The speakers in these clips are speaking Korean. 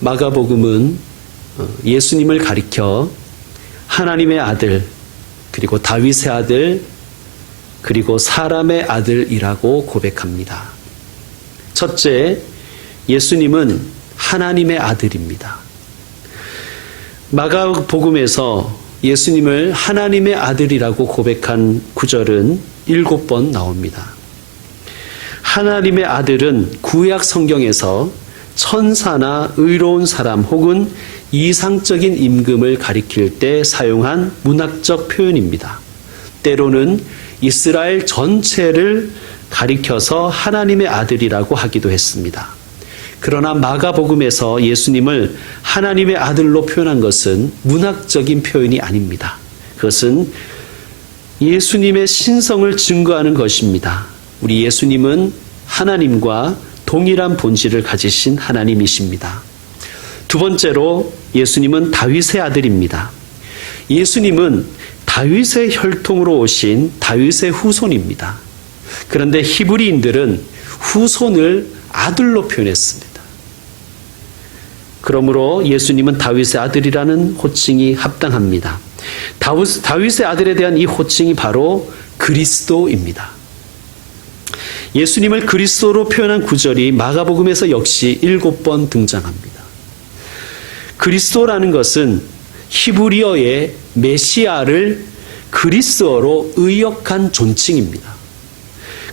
마가복음은 예수님을 가리켜 하나님의 아들, 그리고 다윗의 아들, 그리고 사람의 아들이라고 고백합니다. 첫째, 예수님은 하나님의 아들입니다. 마가복음에서 예수님을 하나님의 아들이라고 고백한 구절은 7번 나옵니다. 하나님의 아들은 구약 성경에서 천사나 의로운 사람 혹은 이상적인 임금을 가리킬 때 사용한 문학적 표현입니다. 때로는 이스라엘 전체를 가리켜서 하나님의 아들이라고 하기도 했습니다. 그러나 마가복음에서 예수님을 하나님의 아들로 표현한 것은 문학적인 표현이 아닙니다. 그것은 예수님의 신성을 증거하는 것입니다. 우리 예수님은 하나님과 동일한 본질을 가지신 하나님이십니다. 두 번째로 예수님은 다윗의 아들입니다. 예수님은 다윗의 혈통으로 오신 다윗의 후손입니다. 그런데 히브리인들은 후손을 아들로 표현했습니다. 그러므로 예수님은 다윗의 아들이라는 호칭이 합당합니다. 다윗의 아들에 대한 이 호칭이 바로 그리스도입니다. 예수님을 그리스도로 표현한 구절이 마가복음에서 역시 7번 등장합니다. 그리스도라는 것은 히브리어의 메시아를 그리스어로 의역한 존칭입니다.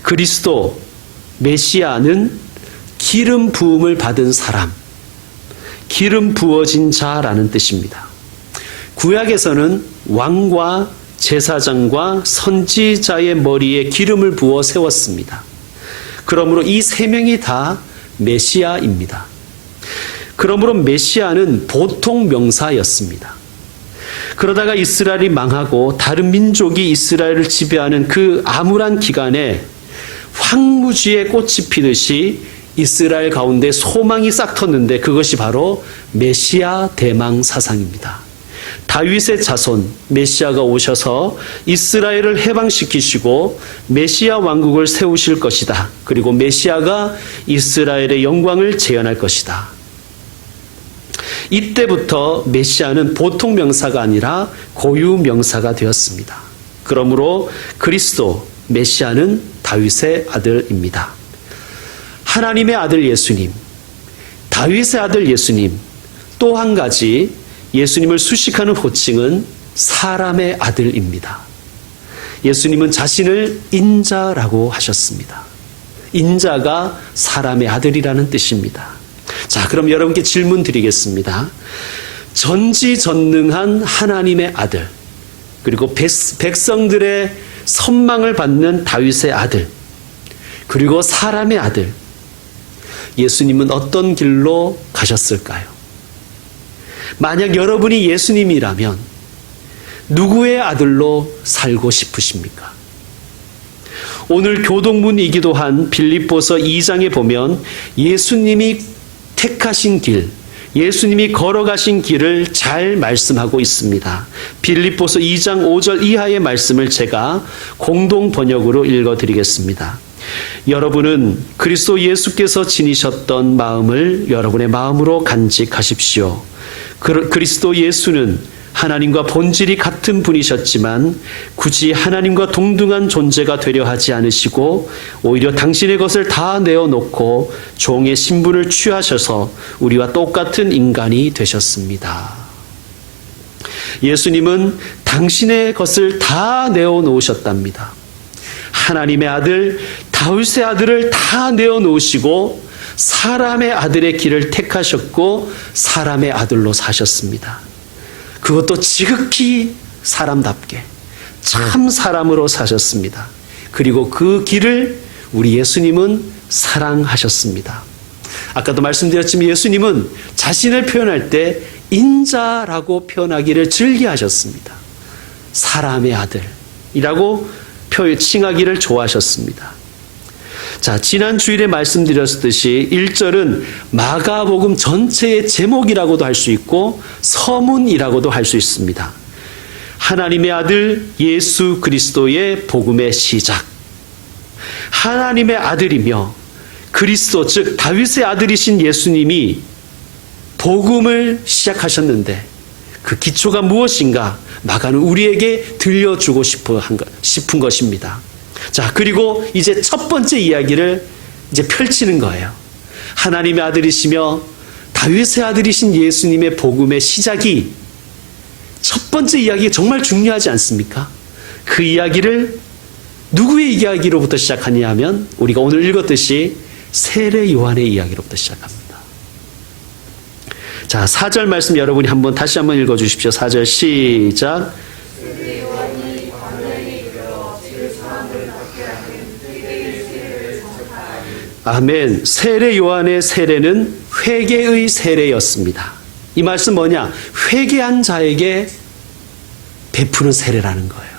그리스도, 메시아는 기름 부음을 받은 사람, 기름 부어진 자라는 뜻입니다. 구약에서는 왕과 제사장과 선지자의 머리에 기름을 부어 세웠습니다. 그러므로 이 세 명이 다 메시아입니다. 그러므로 메시아는 보통 명사였습니다. 그러다가 이스라엘이 망하고 다른 민족이 이스라엘을 지배하는 그 암울한 기간에 황무지에 꽃이 피듯이 이스라엘 가운데 소망이 싹 텄는데 그것이 바로 메시아 대망 사상입니다. 다윗의 자손 메시아가 오셔서 이스라엘을 해방시키시고 메시아 왕국을 세우실 것이다. 그리고 메시아가 이스라엘의 영광을 재현할 것이다. 이때부터 메시아는 보통 명사가 아니라 고유 명사가 되었습니다. 그러므로 그리스도, 메시아는 다윗의 아들입니다. 하나님의 아들 예수님, 다윗의 아들 예수님, 또 한 가지 예수님을 수식하는 호칭은 사람의 아들입니다. 예수님은 자신을 인자라고 하셨습니다. 인자가 사람의 아들이라는 뜻입니다. 자, 그럼 여러분께 질문 드리겠습니다. 전지전능한 하나님의 아들, 그리고 백성들의 선망을 받는 다윗의 아들, 그리고 사람의 아들, 예수님은 어떤 길로 가셨을까요? 만약 여러분이 예수님이라면 누구의 아들로 살고 싶으십니까? 오늘 교동문이기도 한 빌립보서 2장에 보면 예수님이 택하신 길, 예수님이 걸어가신 길을 잘 말씀하고 있습니다. 빌립보서 2장 5절 이하의 말씀을 제가 공동 번역으로 읽어드리겠습니다. 여러분은 그리스도 예수께서 지니셨던 마음을 여러분의 마음으로 간직하십시오. 그리스도 예수는 하나님과 본질이 같은 분이셨지만 굳이 하나님과 동등한 존재가 되려 하지 않으시고 오히려 당신의 것을 다 내어놓고 종의 신분을 취하셔서 우리와 똑같은 인간이 되셨습니다. 예수님은 당신의 것을 다 내어놓으셨답니다. 하나님의 아들, 다윗의 아들을 다 내어놓으시고 사람의 아들의 길을 택하셨고 사람의 아들로 사셨습니다. 그것도 지극히 사람답게 참 사람으로 사셨습니다. 그리고 그 길을 우리 예수님은 사랑하셨습니다. 아까도 말씀드렸지만 예수님은 자신을 표현할 때 인자라고 표현하기를 즐겨하셨습니다. 사람의 아들이라고 칭하기를 좋아하셨습니다. 자, 지난 주일에 말씀드렸듯이 1절은 마가복음 전체의 제목이라고도 할 수 있고 서문이라고도 할 수 있습니다. 하나님의 아들 예수 그리스도의 복음의 시작. 하나님의 아들이며 그리스도, 즉 다윗의 아들이신 예수님이 복음을 시작하셨는데 그 기초가 무엇인가 마가는 우리에게 들려주고 싶은 것입니다. 자, 그리고 이제 첫 번째 이야기를 이제 펼치는 거예요. 하나님의 아들이시며 다윗의 아들이신 예수님의 복음의 시작이 첫 번째 이야기가 정말 중요하지 않습니까? 그 이야기를 누구의 이야기로부터 시작하냐 하면 우리가 오늘 읽었듯이 세례 요한의 이야기로부터 시작합니다. 자, 4절 말씀 여러분이 다시 한번 읽어주십시오. 4절 시작. 아멘. 세례 요한의 세례는 회개의 세례였습니다. 이 말씀 뭐냐? 회개한 자에게 베푸는 세례라는 거예요.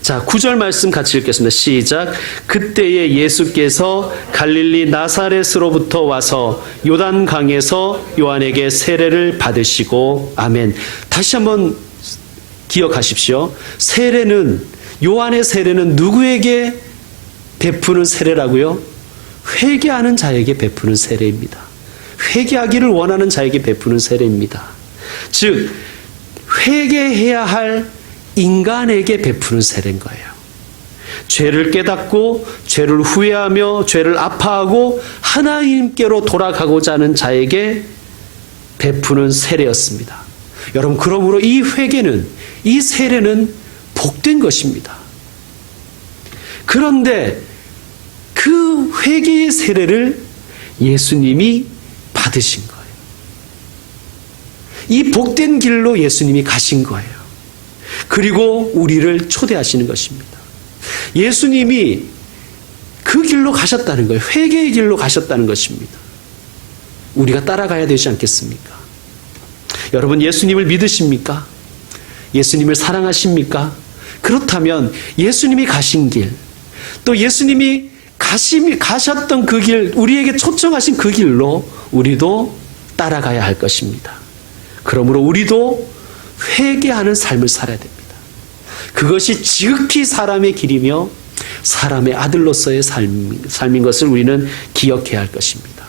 자, 9절 말씀 같이 읽겠습니다. 시작. 그때에 예수께서 갈릴리 나사렛으로부터 와서 요단강에서 요한에게 세례를 받으시고, 아멘. 다시 한번 기억하십시오. 요한의 세례는 누구에게 베푸는 세례라고요? 회개하는 자에게 베푸는 세례입니다. 회개하기를 원하는 자에게 베푸는 세례입니다. 즉, 회개해야 할 인간에게 베푸는 세례인 거예요. 죄를 깨닫고 죄를 후회하며 죄를 아파하고 하나님께로 돌아가고자 하는 자에게 베푸는 세례였습니다. 여러분, 그러므로 이 회개는, 이 세례는 복된 것입니다. 그런데 그 회개의 세례를 예수님이 받으신 거예요. 이 복된 길로 예수님이 가신 거예요. 그리고 우리를 초대하시는 것입니다. 예수님이 그 길로 가셨다는 거예요. 회개의 길로 가셨다는 것입니다. 우리가 따라가야 되지 않겠습니까? 여러분, 예수님을 믿으십니까? 예수님을 사랑하십니까? 그렇다면 예수님이 가신 길, 또 예수님이 가셨던 그 길, 우리에게 초청하신 그 길로 우리도 따라가야 할 것입니다. 그러므로 우리도 회개하는 삶을 살아야 됩니다. 그것이 지극히 사람의 길이며 사람의 아들로서의 삶인 것을 우리는 기억해야 할 것입니다.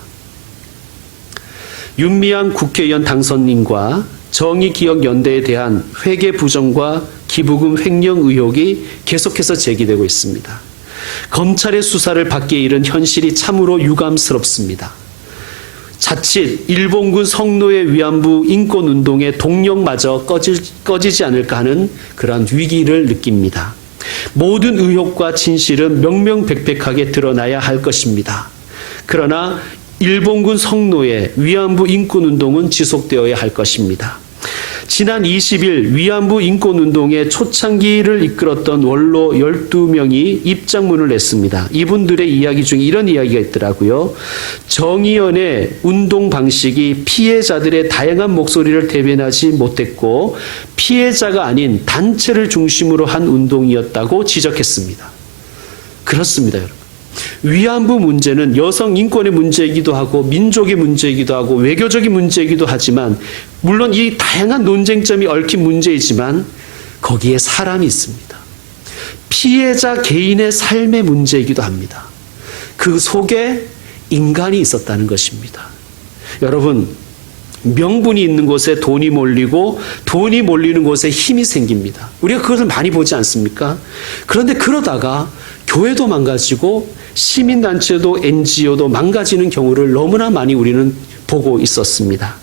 윤미향 국회의원 당선인과 정의기억연대에 대한 회계 부정과 기부금 횡령 의혹이 계속해서 제기되고 있습니다. 검찰의 수사를 받기에 이른 현실이 참으로 유감스럽습니다. 자칫 일본군 성노예 위안부 인권운동의 동력마저 꺼지지 않을까 하는 그러한 위기를 느낍니다. 모든 의혹과 진실은 명명백백하게 드러나야 할 것입니다. 그러나 일본군 성노예 위안부 인권운동은 지속되어야 할 것입니다. 지난 20일 위안부 인권운동의 초창기를 이끌었던 원로 12명이 입장문을 냈습니다. 이분들의 이야기 중에 이런 이야기가 있더라고요. 정의연의 운동 방식이 피해자들의 다양한 목소리를 대변하지 못했고 피해자가 아닌 단체를 중심으로 한 운동이었다고 지적했습니다. 그렇습니다, 여러분. 위안부 문제는 여성 인권의 문제이기도 하고 민족의 문제이기도 하고 외교적인 문제이기도 하지만 물론 이 다양한 논쟁점이 얽힌 문제이지만 거기에 사람이 있습니다. 피해자 개인의 삶의 문제이기도 합니다. 그 속에 인간이 있었다는 것입니다. 여러분, 명분이 있는 곳에 돈이 몰리고 돈이 몰리는 곳에 힘이 생깁니다. 우리가 그것을 많이 보지 않습니까? 그런데 그러다가 교회도 망가지고 시민단체도 NGO도 망가지는 경우를 너무나 많이 우리는 보고 있었습니다.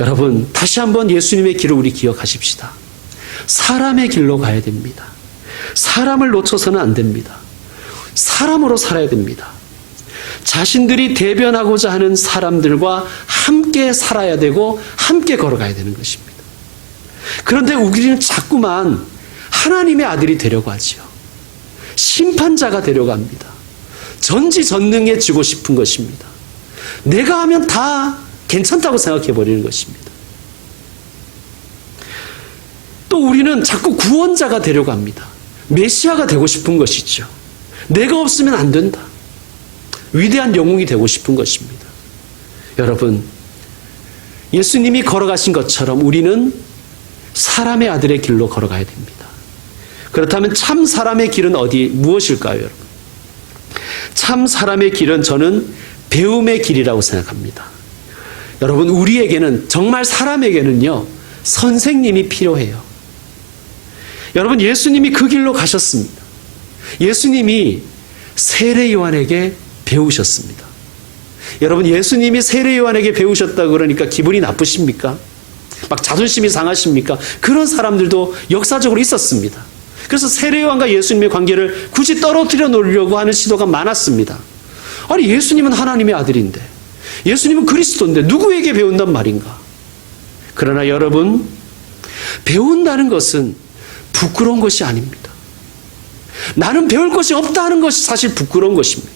여러분, 다시 한번 예수님의 길을 우리 기억하십시다. 사람의 길로 가야 됩니다. 사람을 놓쳐서는 안 됩니다. 사람으로 살아야 됩니다. 자신들이 대변하고자 하는 사람들과 함께 살아야 되고 함께 걸어가야 되는 것입니다. 그런데 우리는 자꾸만 하나님의 아들이 되려고 하지요. 심판자가 되려고 합니다. 전지전능해지고 싶은 것입니다. 내가 하면 다 괜찮다고 생각해 버리는 것입니다. 또 우리는 자꾸 구원자가 되려고 합니다. 메시아가 되고 싶은 것이죠. 내가 없으면 안 된다. 위대한 영웅이 되고 싶은 것입니다. 여러분, 예수님이 걸어가신 것처럼 우리는 사람의 아들의 길로 걸어가야 됩니다. 그렇다면 참 사람의 길은 무엇일까요, 여러분? 참 사람의 길은 저는 배움의 길이라고 생각합니다. 여러분, 우리에게는, 정말 사람에게는요, 선생님이 필요해요. 여러분, 예수님이 그 길로 가셨습니다. 예수님이 세례 요한에게 배우셨습니다. 여러분, 예수님이 세례 요한에게 배우셨다고 그러니까 기분이 나쁘십니까? 막 자존심이 상하십니까? 그런 사람들도 역사적으로 있었습니다. 그래서 세례 요한과 예수님의 관계를 굳이 떨어뜨려 놓으려고 하는 시도가 많았습니다. 아니, 예수님은 하나님의 아들인데, 예수님은 그리스도인데 누구에게 배운단 말인가? 그러나 여러분, 배운다는 것은 부끄러운 것이 아닙니다. 나는 배울 것이 없다는 것이 사실 부끄러운 것입니다.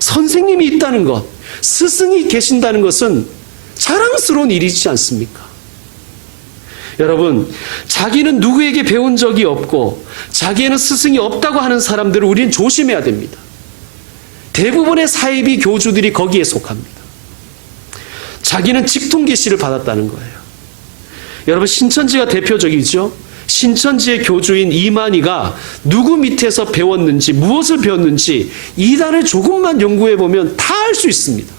선생님이 있다는 것, 스승이 계신다는 것은 자랑스러운 일이지 않습니까? 여러분, 자기는 누구에게 배운 적이 없고 자기에는 스승이 없다고 하는 사람들을 우리는 조심해야 됩니다. 대부분의 사이비 교주들이 거기에 속합니다. 자기는 직통계시를 받았다는 거예요. 여러분, 신천지가 대표적이죠. 신천지의 교주인 이만희가 누구 밑에서 배웠는지, 무엇을 배웠는지 이단을 조금만 연구해 보면 다 알 수 있습니다.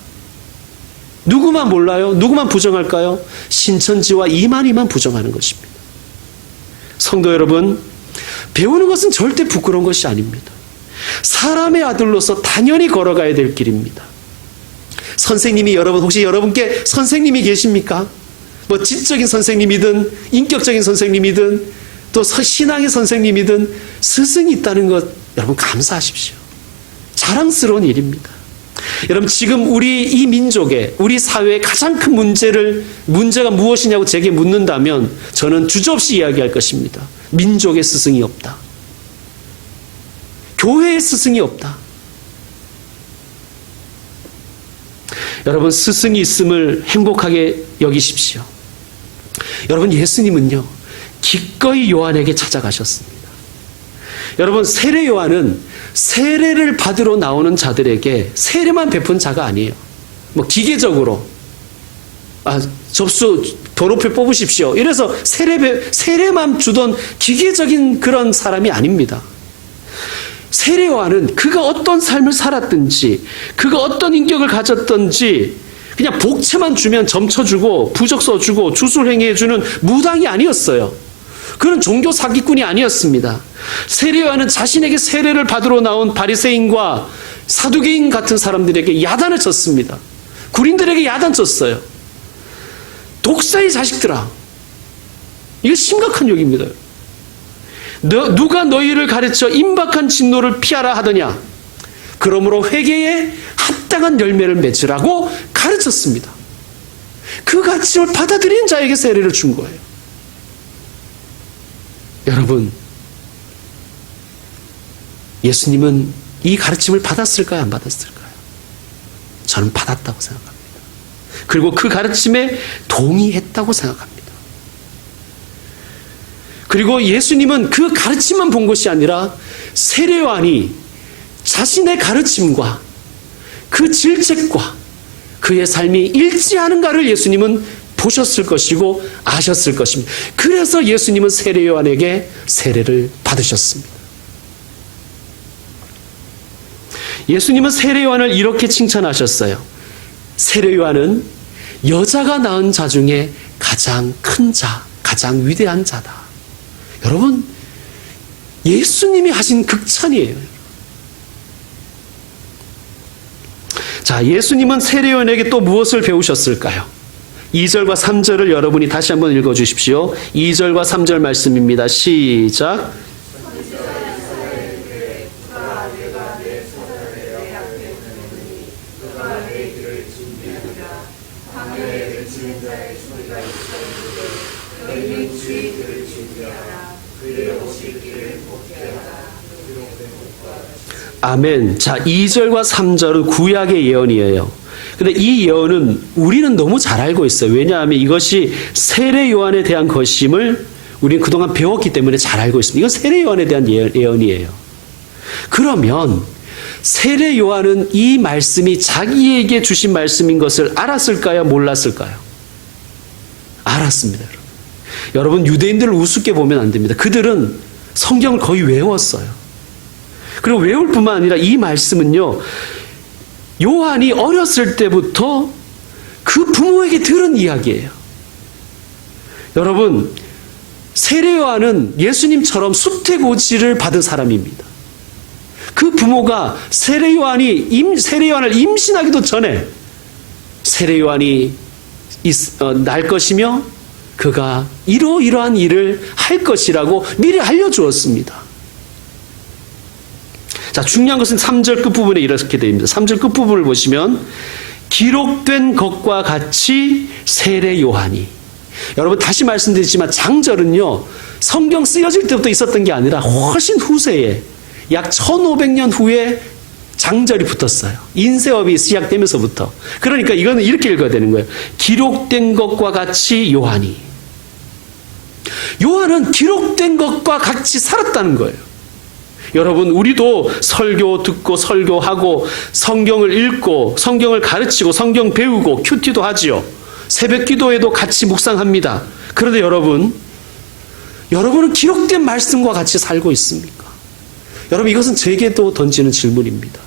누구만 몰라요? 누구만 부정할까요? 신천지와 이만희만 부정하는 것입니다. 성도 여러분, 배우는 것은 절대 부끄러운 것이 아닙니다. 사람의 아들로서 당연히 걸어가야 될 길입니다. 선생님이, 여러분, 혹시 여러분께 선생님이 계십니까? 뭐 지적인 선생님이든 인격적인 선생님이든 또 신앙의 선생님이든 스승이 있다는 것, 여러분 감사하십시오. 자랑스러운 일입니다. 여러분, 지금 우리 이 민족의, 우리 사회의 가장 큰 문제가 무엇이냐고 제게 묻는다면 저는 주저없이 이야기할 것입니다. 민족의 스승이 없다. 교회의 스승이 없다. 여러분, 스승이 있음을 행복하게 여기십시오. 여러분, 예수님은요, 기꺼이 요한에게 찾아가셨습니다. 여러분, 세례 요한은 세례를 받으러 나오는 자들에게 세례만 베푼 자가 아니에요. 뭐 기계적으로 접수 도로표 뽑으십시오, 이래서 세례만 주던 기계적인 그런 사람이 아닙니다. 세례 요한은 그가 어떤 삶을 살았든지, 그가 어떤 인격을 가졌든지 그냥 복채만 주면 점쳐주고 부적 써주고 주술 행위해주는 무당이 아니었어요. 그는 종교 사기꾼이 아니었습니다. 세례 요한은 자신에게 세례를 받으러 나온 바리새인과 사두개인 같은 사람들에게 야단을 쳤습니다. 구린들에게 야단 쳤어요. 독사의 자식들아, 이게 심각한 욕입니다. 누가 너희를 가르쳐 임박한 진노를 피하라 하더냐? 그러므로 회개에 합당한 열매를 맺으라고 가르쳤습니다. 그 가르침을 받아들인 자에게 세례를 준 거예요. 여러분, 예수님은 이 가르침을 받았을까요? 안 받았을까요? 저는 받았다고 생각합니다. 그리고 그 가르침에 동의했다고 생각합니다. 그리고 예수님은 그 가르침만 본 것이 아니라 세례 요한이 자신의 가르침과 그 질책과 그의 삶이 일치하는가를 예수님은 보셨을 것이고 아셨을 것입니다. 그래서 예수님은 세례 요한에게 세례를 받으셨습니다. 예수님은 세례 요한을 이렇게 칭찬하셨어요. 세례 요한은 여자가 낳은 자 중에 가장 큰 자, 가장 위대한 자다. 여러분, 예수님이 하신 극찬이에요. 자, 예수님은 세례 요한에게 또 무엇을 배우셨을까요? 2절과 3절을 여러분이 다시 한번 읽어주십시오. 2절과 3절 말씀입니다. 시작. 아멘. 자, 2절과 3절은 구약의 예언이에요. 근데 이 예언은 우리는 너무 잘 알고 있어요. 왜냐하면 이것이 세례 요한에 대한 것임을 우리는 그동안 배웠기 때문에 잘 알고 있습니다. 이건 세례 요한에 대한 예언이에요. 그러면 세례 요한은 이 말씀이 자기에게 주신 말씀인 것을 알았을까요? 몰랐을까요? 알았습니다. 여러분, 유대인들을 우습게 보면 안 됩니다. 그들은 성경을 거의 외웠어요. 그리고 외울 뿐만 아니라 이 말씀은요, 요한이 어렸을 때부터 그 부모에게 들은 이야기예요. 여러분, 세례 요한은 예수님처럼 수태고지를 받은 사람입니다. 그 부모가 세례 요한을 임신하기도 전에 세례 요한이 날 것이며 그가 이러이러한 일을 할 것이라고 미리 알려주었습니다. 자, 중요한 것은 3절 끝부분에 이렇게 되어 있습니다. 3절 끝부분을 보시면 기록된 것과 같이 세례 요한이, 여러분 다시 말씀드리지만 장절은요 성경 쓰여질 때부터 있었던 게 아니라 훨씬 후세에 약 1500년 후에 장절이 붙었어요. 인쇄업이 시작되면서부터. 그러니까 이거는 이렇게 읽어야 되는 거예요. 기록된 것과 같이 요한이. 요한은 기록된 것과 같이 살았다는 거예요. 여러분, 우리도 설교 듣고 설교하고 성경을 읽고 성경을 가르치고 성경 배우고 큐티도 하지요. 새벽 기도에도 같이 묵상합니다. 그런데 여러분은 기록된 말씀과 같이 살고 있습니까? 여러분, 이것은 제게도 던지는 질문입니다.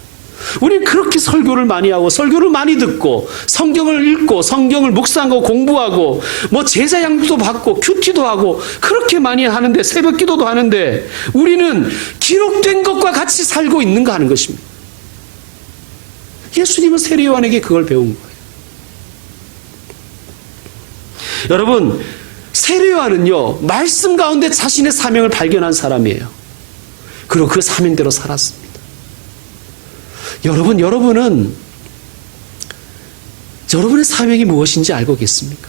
우리는 그렇게 설교를 많이 하고 설교를 많이 듣고 성경을 읽고 성경을 묵상하고 공부하고 뭐 제자 양육도 받고 큐티도 하고 그렇게 많이 하는데, 새벽 기도도 하는데 우리는 기록된 것과 같이 살고 있는가 하는 것입니다. 예수님은 세례 요한에게 그걸 배운 거예요. 여러분, 세례 요한은요 말씀 가운데 자신의 사명을 발견한 사람이에요. 그리고 그 사명대로 살았습니다. 여러분은 여러분의 사명이 무엇인지 알고 계십니까?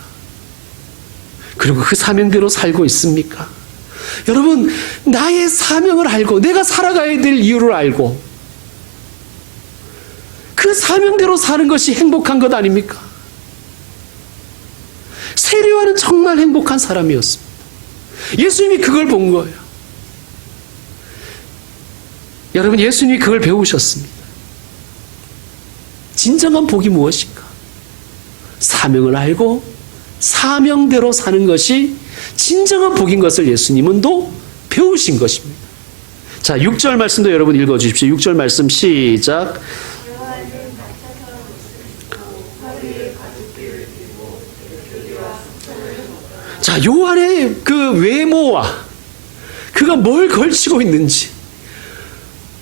그리고 그 사명대로 살고 있습니까? 여러분, 나의 사명을 알고 내가 살아가야 될 이유를 알고 그 사명대로 사는 것이 행복한 것 아닙니까? 세례 요한은 정말 행복한 사람이었습니다. 예수님이 그걸 본 거예요. 여러분, 예수님이 그걸 배우셨습니다. 진정한 복이 무엇인가? 사명을 알고 사명대로 사는 것이 진정한 복인 것을 예수님은 또 배우신 것입니다. 자, 6절 말씀도 여러분 읽어주십시오. 6절 말씀 시작. 자, 요한의 그 외모와 그가 뭘 걸치고 있는지,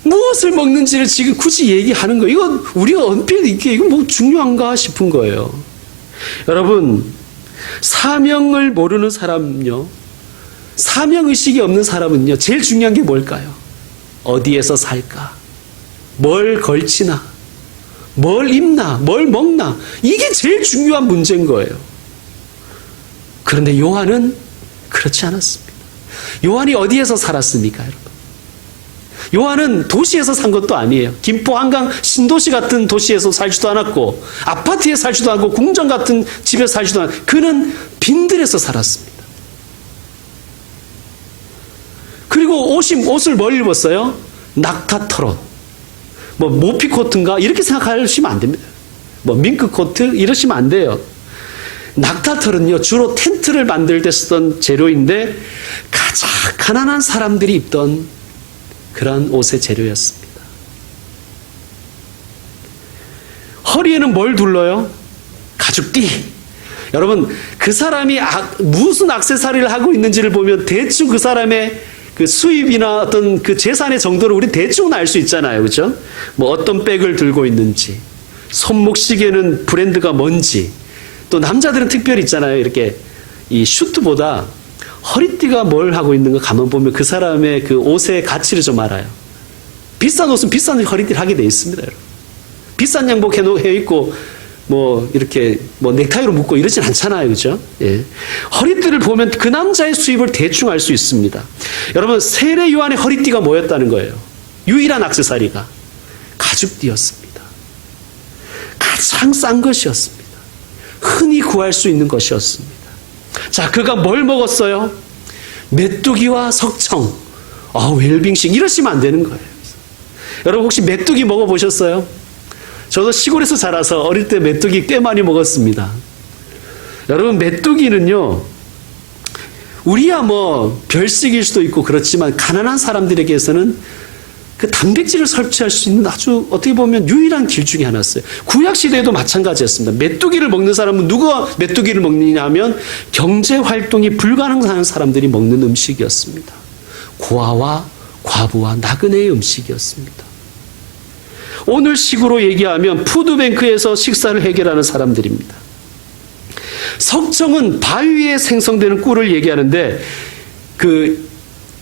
무엇을 먹는지를 지금 굳이 얘기하는 거예요. 이건 우리가 언뜻 이게 이거 뭐 중요한가 싶은 거예요. 여러분, 사명을 모르는 사람은요, 사명의식이 없는 사람은요, 제일 중요한 게 뭘까요? 어디에서 살까? 뭘 걸치나? 뭘 입나? 뭘 먹나? 이게 제일 중요한 문제인 거예요. 그런데 요한은 그렇지 않았습니다. 요한이 어디에서 살았습니까, 여러분? 요한은 도시에서 산 것도 아니에요. 김포 한강 신도시 같은 도시에서 살지도 않았고 아파트에 살지도 않고 궁전 같은 집에 살지도 않았고 그는 빈들에서 살았습니다. 그리고 옷을 뭘 입었어요? 낙타털옷, 뭐 모피코트인가 이렇게 생각하시면 안 됩니다. 뭐 밍크코트 이러시면 안 돼요. 낙타털은요 주로 텐트를 만들 때 쓰던 재료인데 가장 가난한 사람들이 입던 그런 옷의 재료였습니다. 허리에는 뭘 둘러요? 가죽띠. 여러분, 그 사람이 무슨 액세서리를 하고 있는지를 보면 대충 그 사람의 그 수입이나 어떤 그 재산의 정도를 우리 대충 알 수 있잖아요. 그렇죠? 뭐 어떤 백을 들고 있는지, 손목 시계는 브랜드가 뭔지, 또 남자들은 특별히 있잖아요. 이렇게 이 슈트보다 허리띠가 뭘 하고 있는가 가만 보면 그 사람의 그 옷의 가치를 좀 알아요. 비싼 옷은 비싼 허리띠를 하게 돼 있습니다, 여러분. 비싼 양복 해 입고 뭐 이렇게 뭐 넥타이로 묶고 이러진 않잖아요, 그렇죠? 예. 허리띠를 보면 그 남자의 수입을 대충 알 수 있습니다. 여러분, 세례 요한의 허리띠가 뭐였다는 거예요? 유일한 액세서리가 가죽띠였습니다. 가장 싼 것이었습니다. 흔히 구할 수 있는 것이었습니다. 자, 그가 뭘 먹었어요? 메뚜기와 석청, 웰빙식 이러시면 안 되는 거예요. 여러분, 혹시 메뚜기 먹어보셨어요? 저도 시골에서 자라서 어릴 때 메뚜기 꽤 많이 먹었습니다. 여러분, 메뚜기는요 우리야 뭐 별식일 수도 있고 그렇지만 가난한 사람들에게서는 그 단백질을 섭취할 수 있는 아주 어떻게 보면 유일한 길 중에 하나였어요. 구약 시대에도 마찬가지였습니다. 메뚜기를 먹는 사람은 누가 메뚜기를 먹느냐 하면 경제 활동이 불가능한 사람들이 먹는 음식이었습니다. 고아와 과부와 나그네의 음식이었습니다. 오늘 식으로 얘기하면 푸드뱅크에서 식사를 해결하는 사람들입니다. 석정은 바위 위에 생성되는 꿀을 얘기하는데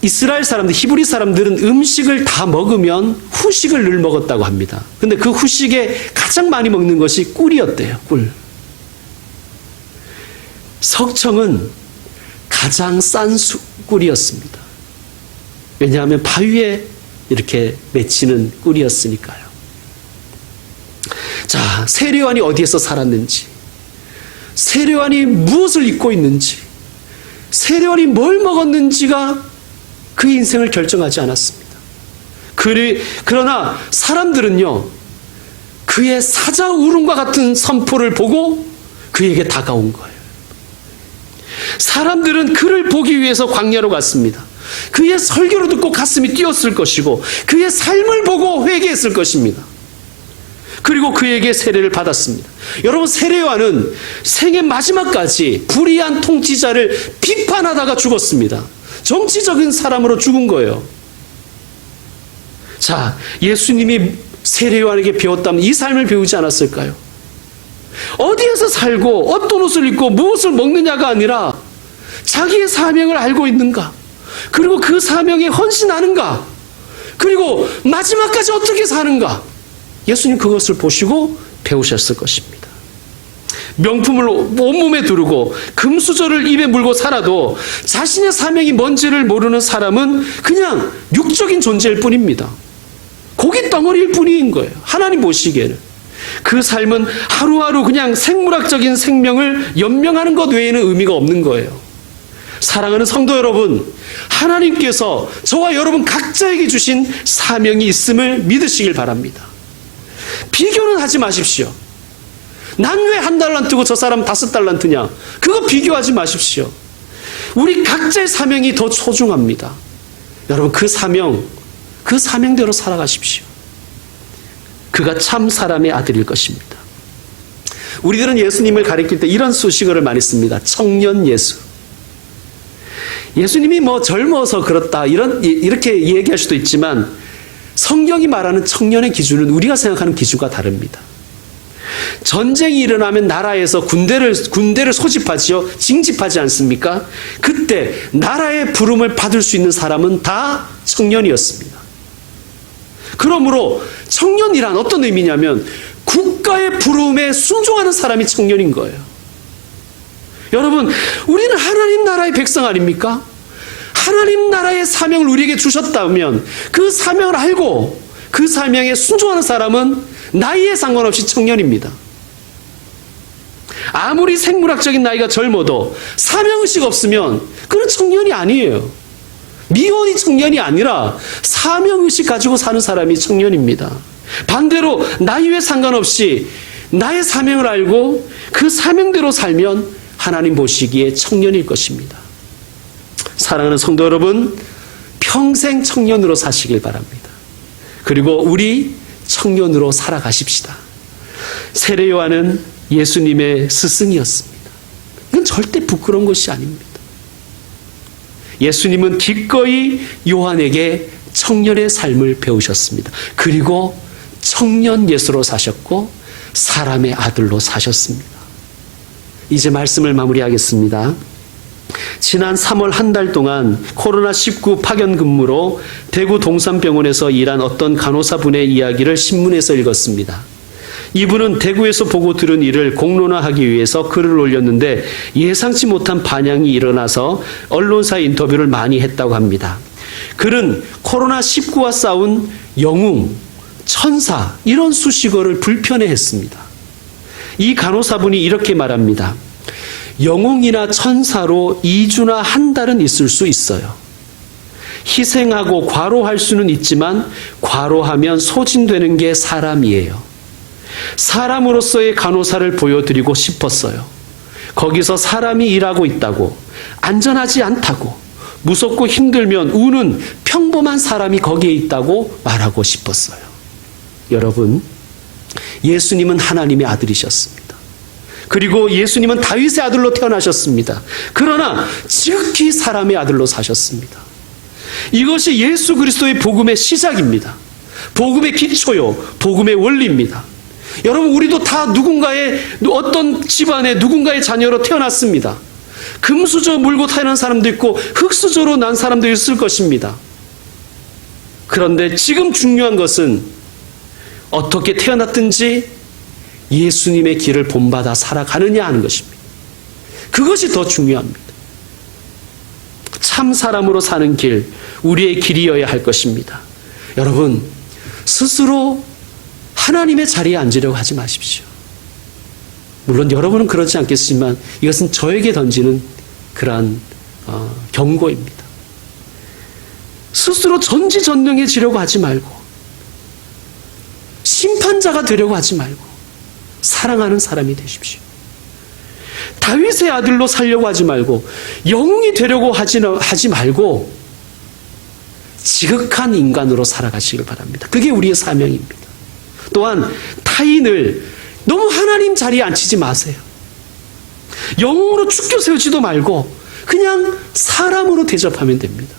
이스라엘 사람들, 히브리 사람들은 음식을 다 먹으면 후식을 늘 먹었다고 합니다. 근데 그 후식에 가장 많이 먹는 것이 꿀이었대요. 꿀. 석청은 가장 싼 꿀이었습니다. 왜냐하면 바위에 이렇게 맺히는 꿀이었으니까요. 자, 세례요한이 어디에서 살았는지, 세례요한이 무엇을 입고 있는지, 세례요한이 뭘 먹었는지가 그의 인생을 결정하지 않았습니다. 그러나 사람들은요, 그의 사자 울음과 같은 선포를 보고 그에게 다가온 거예요. 사람들은 그를 보기 위해서 광야로 갔습니다. 그의 설교를 듣고 가슴이 뛰었을 것이고 그의 삶을 보고 회개했을 것입니다. 그리고 그에게 세례를 받았습니다. 여러분, 세례요한은 생애 마지막까지 불의한 통치자를 비판하다가 죽었습니다. 정치적인 사람으로 죽은 거예요. 자, 예수님이 세례요한에게 배웠다면 이 삶을 배우지 않았을까요? 어디에서 살고 어떤 옷을 입고 무엇을 먹느냐가 아니라 자기의 사명을 알고 있는가? 그리고 그 사명에 헌신하는가? 그리고 마지막까지 어떻게 사는가? 예수님 그것을 보시고 배우셨을 것입니다. 명품을 온몸에 두르고 금수저를 입에 물고 살아도 자신의 사명이 뭔지를 모르는 사람은 그냥 육적인 존재일 뿐입니다. 고기 덩어리일 뿐인 거예요. 하나님 보시기에는. 그 삶은 하루하루 그냥 생물학적인 생명을 연명하는 것 외에는 의미가 없는 거예요. 사랑하는 성도 여러분, 하나님께서 저와 여러분 각자에게 주신 사명이 있음을 믿으시길 바랍니다. 비교는 하지 마십시오. 난 왜 1달란트고 저 사람 5달란트냐? 그거 비교하지 마십시오. 우리 각자의 사명이 더 소중합니다. 여러분, 그 사명대로 살아가십시오. 그가 참 사람의 아들일 것입니다. 우리들은 예수님을 가리킬 때 이런 수식어를 많이 씁니다. 청년 예수. 예수님이 젊어서 그렇다 이렇게 얘기할 수도 있지만 성경이 말하는 청년의 기준은 우리가 생각하는 기준과 다릅니다. 전쟁이 일어나면 나라에서 군대를 소집하지요. 징집하지 않습니까? 그때 나라의 부름을 받을 수 있는 사람은 다 청년이었습니다. 그러므로 청년이란 어떤 의미냐면 국가의 부름에 순종하는 사람이 청년인 거예요. 여러분, 우리는 하나님 나라의 백성 아닙니까? 하나님 나라의 사명을 우리에게 주셨다면 그 사명을 알고 그 사명에 순종하는 사람은 나이에 상관없이 청년입니다. 아무리 생물학적인 나이가 젊어도 사명의식 없으면 그는 청년이 아니에요. 미혼이 청년이 아니라 사명의식 가지고 사는 사람이 청년입니다. 반대로 나이에 상관없이 나의 사명을 알고 그 사명대로 살면 하나님 보시기에 청년일 것입니다. 사랑하는 성도 여러분, 평생 청년으로 사시길 바랍니다. 그리고 우리 청년으로 살아가십시다. 세례 요한은 예수님의 스승이었습니다. 이건 절대 부끄러운 것이 아닙니다. 예수님은 기꺼이 요한에게 청년의 삶을 배우셨습니다. 그리고 청년 예수로 사셨고 사람의 아들로 사셨습니다. 이제 말씀을 마무리하겠습니다. 지난 3월 한 달 동안 코로나19 파견 근무로 대구 동산병원에서 일한 어떤 간호사분의 이야기를 신문에서 읽었습니다. 이분은 대구에서 보고 들은 일을 공론화하기 위해서 글을 올렸는데 예상치 못한 반향이 일어나서 언론사 인터뷰를 많이 했다고 합니다. 그는 코로나19와 싸운 영웅, 천사 이런 수식어를 불편해했습니다. 이 간호사분이 이렇게 말합니다. 영웅이나 천사로 2주나 한 달은 있을 수 있어요. 희생하고 과로할 수는 있지만 과로하면 소진되는 게 사람이에요. 사람으로서의 간호사를 보여드리고 싶었어요. 거기서 사람이 일하고 있다고, 안전하지 않다고, 무섭고 힘들면 우는 평범한 사람이 거기에 있다고 말하고 싶었어요. 여러분, 예수님은 하나님의 아들이셨습니다. 그리고 예수님은 다윗의 아들로 태어나셨습니다. 그러나 지극히 사람의 아들로 사셨습니다. 이것이 예수 그리스도의 복음의 시작입니다. 복음의 기초요, 복음의 원리입니다. 여러분, 우리도 다 누군가의 어떤 집안에 누군가의 자녀로 태어났습니다. 금수저 물고 태어난 사람도 있고 흙수저로 난 사람도 있을 것입니다. 그런데 지금 중요한 것은 어떻게 태어났든지 예수님의 길을 본받아 살아가느냐 하는 것입니다. 그것이 더 중요합니다. 참 사람으로 사는 길, 우리의 길이어야 할 것입니다. 여러분, 스스로 하나님의 자리에 앉으려고 하지 마십시오. 물론 여러분은 그렇지 않겠지만 이것은 저에게 던지는 그러한 경고입니다. 스스로 전지전능해지려고 하지 말고 심판자가 되려고 하지 말고 사랑하는 사람이 되십시오. 다윗의 아들로 살려고 하지 말고 영웅이 되려고 하지 말고 지극한 인간으로 살아가시길 바랍니다. 그게 우리의 사명입니다. 또한 타인을 너무 하나님 자리에 앉히지 마세요. 영웅으로 축켜 세우지도 말고 그냥 사람으로 대접하면 됩니다.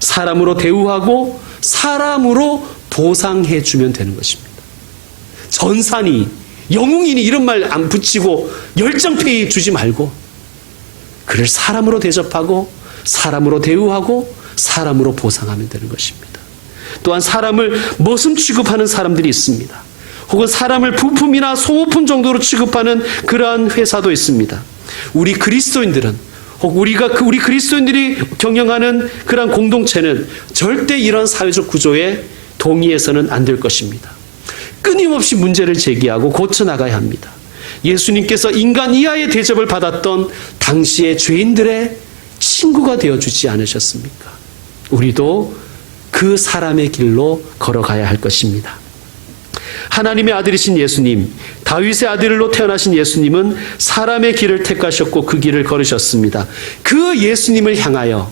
사람으로 대우하고 사람으로 보상해 주면 되는 것입니다. 전사니 영웅이니 이런 말 안 붙이고 열정페이 주지 말고 그를 사람으로 대접하고 사람으로 대우하고 사람으로 보상하면 되는 것입니다. 또한 사람을 머슴 취급하는 사람들이 있습니다. 혹은 사람을 부품이나 소모품 정도로 취급하는 그러한 회사도 있습니다. 우리 그리스도인들은 혹 우리 그리스도인들이 경영하는 그러한 공동체는 절대 이런 사회적 구조에 동의해서는 안 될 것입니다. 끊임없이 문제를 제기하고 고쳐나가야 합니다. 예수님께서 인간 이하의 대접을 받았던 당시의 죄인들의 친구가 되어주지 않으셨습니까? 우리도 그 사람의 길로 걸어가야 할 것입니다. 하나님의 아들이신 예수님, 다윗의 아들로 태어나신 예수님은 사람의 길을 택하셨고 그 길을 걸으셨습니다. 그 예수님을 향하여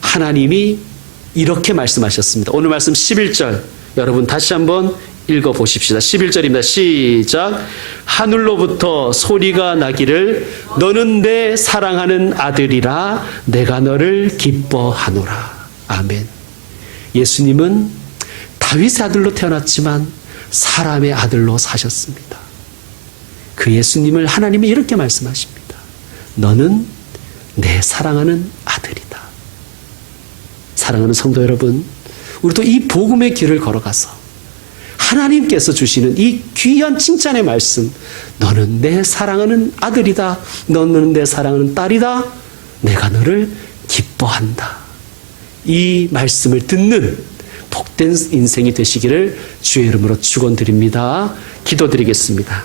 하나님이 이렇게 말씀하셨습니다. 오늘 말씀 11절 여러분 다시 한번 읽어보십시다. 11절입니다. 시작. 하늘로부터 소리가 나기를 너는 내 사랑하는 아들이라 내가 너를 기뻐하노라. 아멘. 예수님은 다윗의 아들로 태어났지만 사람의 아들로 사셨습니다. 그 예수님을 하나님이 이렇게 말씀하십니다. 너는 내 사랑하는 아들이다. 사랑하는 성도 여러분, 우리도 이 복음의 길을 걸어가서 하나님께서 주시는 이 귀한 칭찬의 말씀, 너는 내 사랑하는 아들이다. 너는 내 사랑하는 딸이다. 내가 너를 기뻐한다. 이 말씀을 듣는 복된 인생이 되시기를 주의 이름으로 축원드립니다. 기도드리겠습니다.